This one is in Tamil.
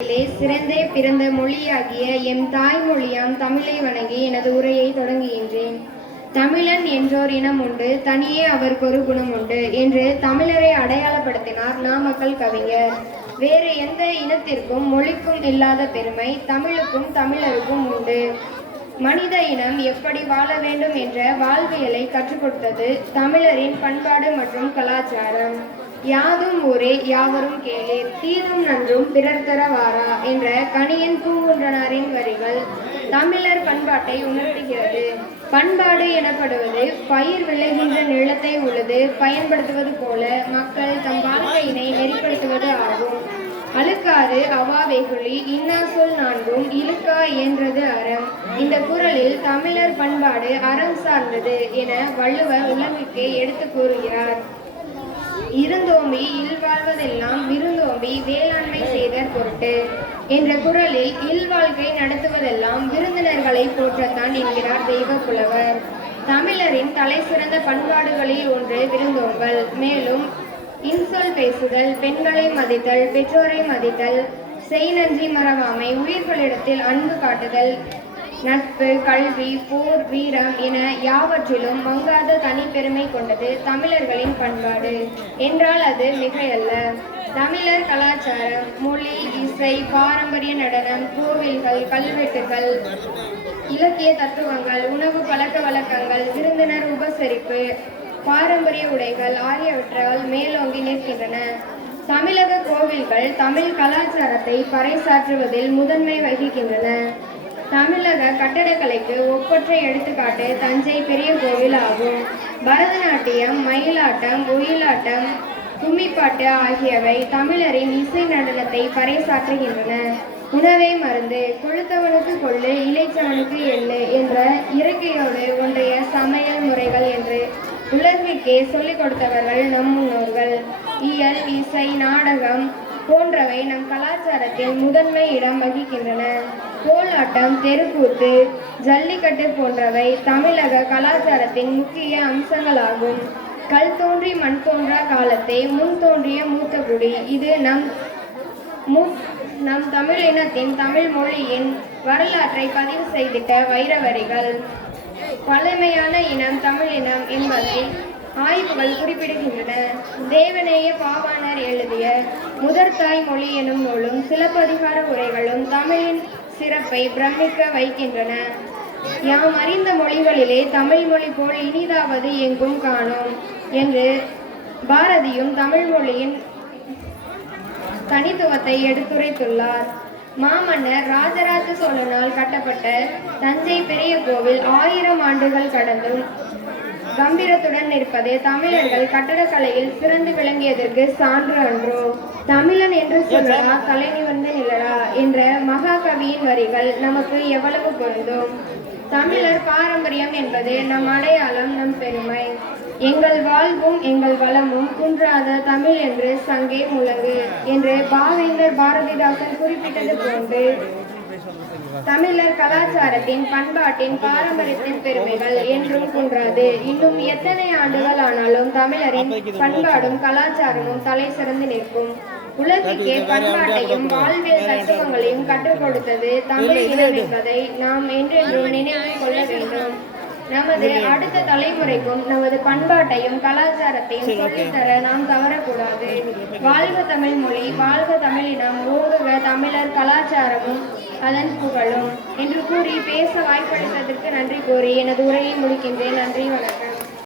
சிறந்தே பிறந்த மொழியாகிய எம் தாய்மொழியாம் தமிழை வணங்கி எனது உரையை தொடங்குகின்றேன். தமிழன் என்றோர் இனம் உண்டு, தனியே அவர்க்கொரு குணம் உண்டு என்று தமிழரை அடையாளப்படுத்தினார் நாமக்கல் கவிஞர். வேறு எந்த இனத்திற்கும் மொழிக்கும் இல்லாத பெருமை தமிழுக்கும் தமிழருக்கும் உண்டு. மனித இனம் எப்படி வாழ வேண்டும் என்ற வாழ்வியலை கற்றுக் கொடுத்தது தமிழரின் பண்பாடு மற்றும் கலாச்சாரம். யாதும் ஊரே யாவரும் கேளீர், தீதும் நன்றும் பிறர் தர வாரா என்ற கணியன் பூங்குன்றனாரின் வரிகள் தமிழர் பண்பாட்டை உணர்த்துகிறது. பண்பாடு எனப்படுவது பயிர் விளைகின்ற நிலத்தை உழுது பயன்படுத்துவது போல மக்கள் தம் வாழ்க்கையினை நெறிப்படுத்துவது ஆகும். அழுக்காறு அவா வெகுளி இன்னா சொல் நான்கும் இழுக்கா என்றது அறம். இந்த குறளில் தமிழர் பண்பாடு அறம் சார்ந்தது என வள்ளுவர் உலகிற்கு எடுத்து கூறுகிறார். இருந்தோம்பி இல்வாழ்வதெல்லாம் விருந்தோம்பி வேளாண்மை செய்தற் பொருட்டு என்ற குறளில் இல்வாழ்க்கை நடத்துவதெல்லாம் விருந்தினர்களை போற்றத்தான் என்கிறார் தெய்வ புலவர். தமிழரின் தலை சிறந்த பண்பாடுகளில் ஒன்று விருந்தோம்பல். மேலும் இன்சொல் பேசுதல், பெண்களை மதித்தல், பெற்றோரை மதித்தல், செய் நன்றி மறவாமை, உயிர்களிடத்தில் அன்பு காட்டுதல், நட்பு, கல்வி, போர், வீரம் என யாவற்றிலும் மங்காத தனிப்பெருமை கொண்டது தமிழர்களின் பண்பாடு என்றால் அது மிகையல்ல. தமிழர் கலாச்சாரம், மொழி, இசை, பாரம்பரிய நடனம், கோவில்கள், கல்வெட்டுகள், இலக்கிய தத்துவங்கள், உணவு பழக்க வழக்கங்கள், விருந்தினர் உபசரிப்பு, பாரம்பரிய உடைகள் ஆகியவற்றால் மேலோங்கி நிற்கின்றன. தமிழக கோவில்கள் தமிழ் கலாச்சாரத்தை பறைசாற்றுவதில் முதன்மை வகிக்கின்றன. தமிழக கட்டடக்கலைக்கு ஒப்பற்றை எடுத்துக்காட்டு தஞ்சை பெரிய கோவில் ஆகும். பரதநாட்டியம், மயிலாட்டம், ஒயிலாட்டம், கும்மிப்பாட்டு ஆகியவை தமிழரின் இசை நடனத்தை பறைசாற்றுகின்றன. உணவே மருந்து, கொழுத்தவனுக்கு கொள்ளு, இளைச்சவனுக்கு எள்ளு என்ற இயற்கையோடு ஒன்றைய சமையல் முறைகள் என்று உலகிற்கே சொல்லிக் கொடுத்தவர்கள் நம் முன்னோர்கள். இயல், இசை, நாடகம் போன்றவை நம் கலாச்சாரத்தில் முதன்மை இடம் வகிக்கின்றன. கோலாட்டம், தெருக்கூத்து, ஜல்லிக்கட்டு போன்றவை தமிழக கலாச்சாரத்தின் முக்கிய அம்சங்களாகும். கல் தோன்றி மண் தோன்றா காலத்தை முன் தோன்றிய மூத்த குடி இது நம் தமிழினத்தின் தமிழ் மொழியின் வரலாற்றை பதிவு செய்திட்ட வைரவரிகள். பழமையான இனம் தமிழினம் என்பதை ஆய்வுகள் குறிப்பிடுகின்றன. தேவநேய பாவாணர் எழுதிய முதற்தாய் மொழி எனும் நூலும் சிலப்பதிகார உரைகளும் தமிழின் சிறப்பை பிரமிக்க வைக்கின்றன. யாம் அறிந்த மொழிகளிலே தமிழ் மொழி போல் இனிதாவது எங்கும் காணோம் என்று பாரதியும் தமிழ் மொழியின் தனித்துவத்தை எடுத்துரைத்துள்ளார். மாமன்னர் ராஜராஜ சோழனால் கட்டப்பட்ட தஞ்சை பெரிய கோவில் 1000 ஆண்டுகள் கடந்தும் கம்பீரத்துடன் நிற்பது தமிழர்கள் கட்டடக்கலையில் சிறந்து விளங்கியதற்கு சான்று அன்றோ? தமிழன் என்று சொல்லடா கலை நிவர்ந்து நிலடா என்ற மகாகவியின் வரிகள் நமக்கு எவ்வளவு பொருந்தும். தமிழர் பாரம்பரியம் என்பது நம் அடையாளம், நம் பெருமை. எங்கள் வாழ்வும் எங்கள் வளமும் குன்றாத தமிழ் என்று சங்கே முழங்கு என்று பாவேந்தர் பாரதிதாசன் குறிப்பிட்டது போன்று தமிழர் கலாச்சாரத்தின், பண்பாட்டின், பாரம்பரியத்தின் பெருமைகள் என்றும் குன்றாது. இன்னும் எத்தனை ஆண்டுகள் ஆனாலும் தமிழரின் பண்பாடும் கலாச்சாரமும் தலை சிறந்து நிற்கும். உலகிற்கே பண்பாட்டையும் வாழ்வியல் தத்துவங்களையும் கற்றுக் கொடுத்தது தமிழ் இனம் என்பதை நாம் என்றென்றும் நினைவில் கொள்ள வேண்டும். நமது அடுத்த தலைமுறைக்கும் நமது பண்பாட்டையும் கலாச்சாரத்தையும் சொல்லித்தர நாம் தவறக்கூடாது. வாழ்க தமிழ் மொழி, வாழ்க தமிழினம், ஓங்குக தமிழர் கலாச்சாரமும் அதன் புகழும் என்று கூறி பேச வாய்ப்பளித்ததற்கு நன்றி கூறி எனது உரையை முடிக்கின்றேன். நன்றி, வணக்கம்.